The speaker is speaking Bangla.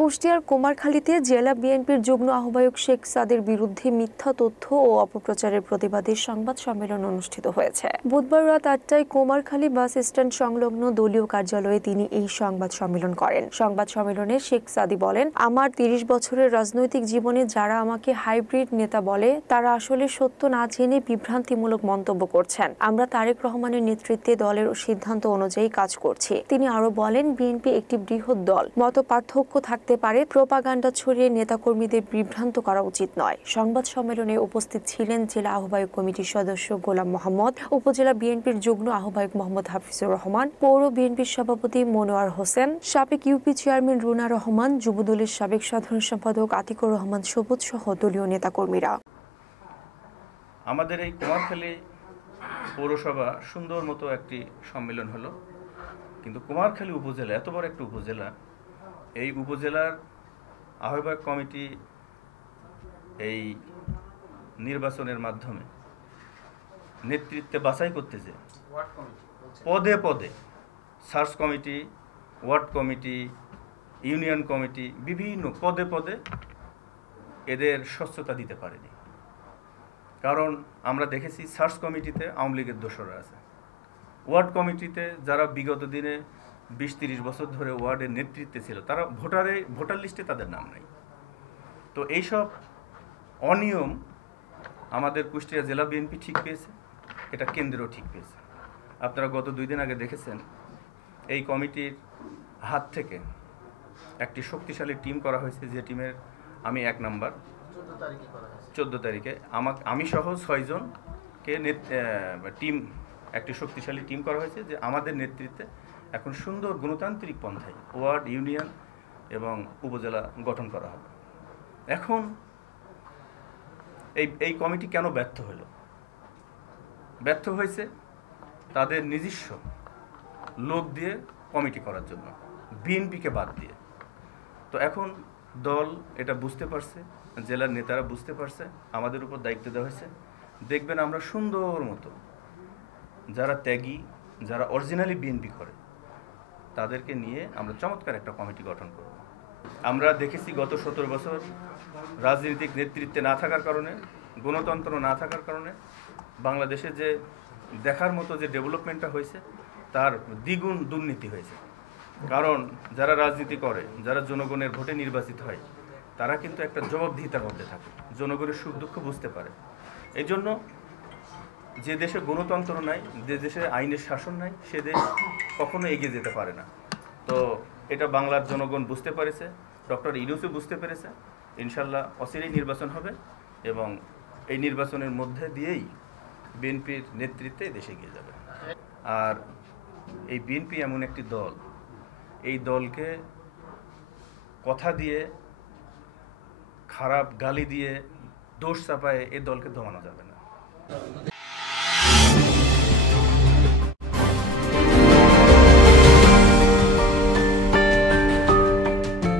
কুষ্টিয়ার কুমারখালীতে জেলা বিএনপির যুগ্ম আহ্বায়ক শেখ সাদের বিরুদ্ধে মিথ্যা তথ্য ও অপপ্রচারের প্রতিবাদে সংবাদ সম্মেলন অনুষ্ঠিত হয়েছে। বুধবার রাত ৮টায় কুমারখালী বাস স্ট্যান্ড সংলগ্ন দলীয় কার্যালয়ে তিনি এই সংবাদ সম্মেলন করেন। সংবাদ সম্মেলনে শেখ সাদি বলেন, আমার ৩০ বছরের রাজনৈতিক জীবনে যারা আমাকে হাইব্রিড নেতা বলে তারা আসলে সত্য না জেনে বিভ্রান্তিমূলক মন্তব্য করছেন। আমরা তারেক রহমানের নেতৃত্বে দলের সিদ্ধান্ত অনুযায়ী কাজ করছি। তিনি আরো বলেন, বিএনপি একটি বৃহৎ দল, মত পার্থক্য থাকতে পারে, প্রোপাগান্ডা ছড়িয়ে নেতাকর্মীদের বিভ্রান্ত করা উচিত নয়। সংবাদ সম্মেলনে উপস্থিত ছিলেন জেলা আহ্বায়ক কমিটির সদস্য গোলাম মোহাম্মদ, উপজেলা বিএনপির যুগ্ম আহ্বায়ক মোহাম্মদ হাফিজুর রহমান, পৌর বিএনপির সভাপতি মনোয়ার হোসেন, সাবেক ইউপি চেয়ারম্যান রুনা রহমান, যুবদলের সাবেক সাধারণ সম্পাদক আতিকুর রহমান সবুজ সহ দলীয় নেতাকর্মীরা। আমাদের এই কুমারখালী পৌরসভা সুন্দর মতো একটি সম্মেলন হলো, কিন্তু কুমারখালী উপজেলা এত বড় একটা উপজেলা, এই উপজেলার আহ্বায়ক কমিটি এই নির্বাচনের মাধ্যমে নেতৃত্বে বাছাই করতেছে পদে পদে search committee, word committee, union committee, বিভিন্ন পদে পদে এদের স্বচ্ছতা দিতে পারেনি। কারণ আমরা দেখেছি সার্চ কমিটিতে আওয়ামী লীগের দোসররা আছে, ওয়ার্ড কমিটিতে যারা বিগত দিনে ২০-৩০ বছর ধরে ওয়ার্ডের নেতৃত্বে ছিল তারা ভোটার লিস্টে তাদের নাম নেই। তো এইসব অনিয়ম আমাদের কুষ্টিয়া জেলা বিএনপি ঠিক পেয়েছে, এটা কেন্দ্রও ঠিক পেয়েছে। আপনারা গত ২ দিন আগে দেখেছেন এই কমিটির হাত থেকে একটি শক্তিশালী টিম করা হয়েছে, যে টিমের আমি ১ নাম্বার। 14 তারিখে আমি সহ ৬ জনকে টিম, একটি শক্তিশালী টিম করা হয়েছে, যে আমাদের নেতৃত্বে এখন সুন্দর গণতান্ত্রিক পন্থায় ওয়ার্ড, ইউনিয়ন এবং উপজেলা গঠন করা হবে। এখন এই কমিটি কেন ব্যর্থ হলো? ব্যর্থ হয়েছে তাদের নিজস্ব লোক দিয়ে কমিটি করার জন্য, বিএনপিকে বাদ দিয়ে। তো এখন দল এটা বুঝতে পারছে, জেলার নেতারা বুঝতে পারছে, আমাদের উপর দায়িত্ব দেওয়া হয়েছে। দেখবেন আমরা সুন্দর মতো যারা ত্যাগী, যারা অরিজিনালি বিএনপি করে তাদেরকে নিয়ে আমরা চমৎকার একটা কমিটি গঠন করব। আমরা দেখেছি গত ১৭ বছর রাজনৈতিক নেতৃত্বে না থাকার কারণে, গণতন্ত্র না থাকার কারণে বাংলাদেশে যে দেখার মতো যে ডেভেলপমেন্টটা হয়েছে তার দ্বিগুণ দুর্নীতি হয়েছে। কারণ যারা রাজনীতি করে, যারা জনগণের ভোটে নির্বাচিত হয়, তারা কিন্তু একটা জবাবদিহিতার মধ্যে থাকে, জনগণের সুখ দুঃখ বুঝতে পারে। এই জন্য যে দেশে গণতন্ত্র নাই, যে দেশে আইনের শাসন নাই, সে দেশ কখনো এগিয়ে যেতে পারে না। তো এটা বাংলার জনগণ বুঝতে পেরেছে, ডক্টর ইউনূসও বুঝতে পেরেছে। ইনশাল্লাহ অচিরেই নির্বাচন হবে এবং এই নির্বাচনের মধ্যে দিয়েই বিএনপির নেতৃত্বে দেশে এগিয়ে যাবে। আর এই বিএনপি এমন একটি দল, এই দলকে কথা দিয়ে, খারাপ গালি দিয়ে, দোষ চাপায়ে এই দলকে দমানো যাবে না।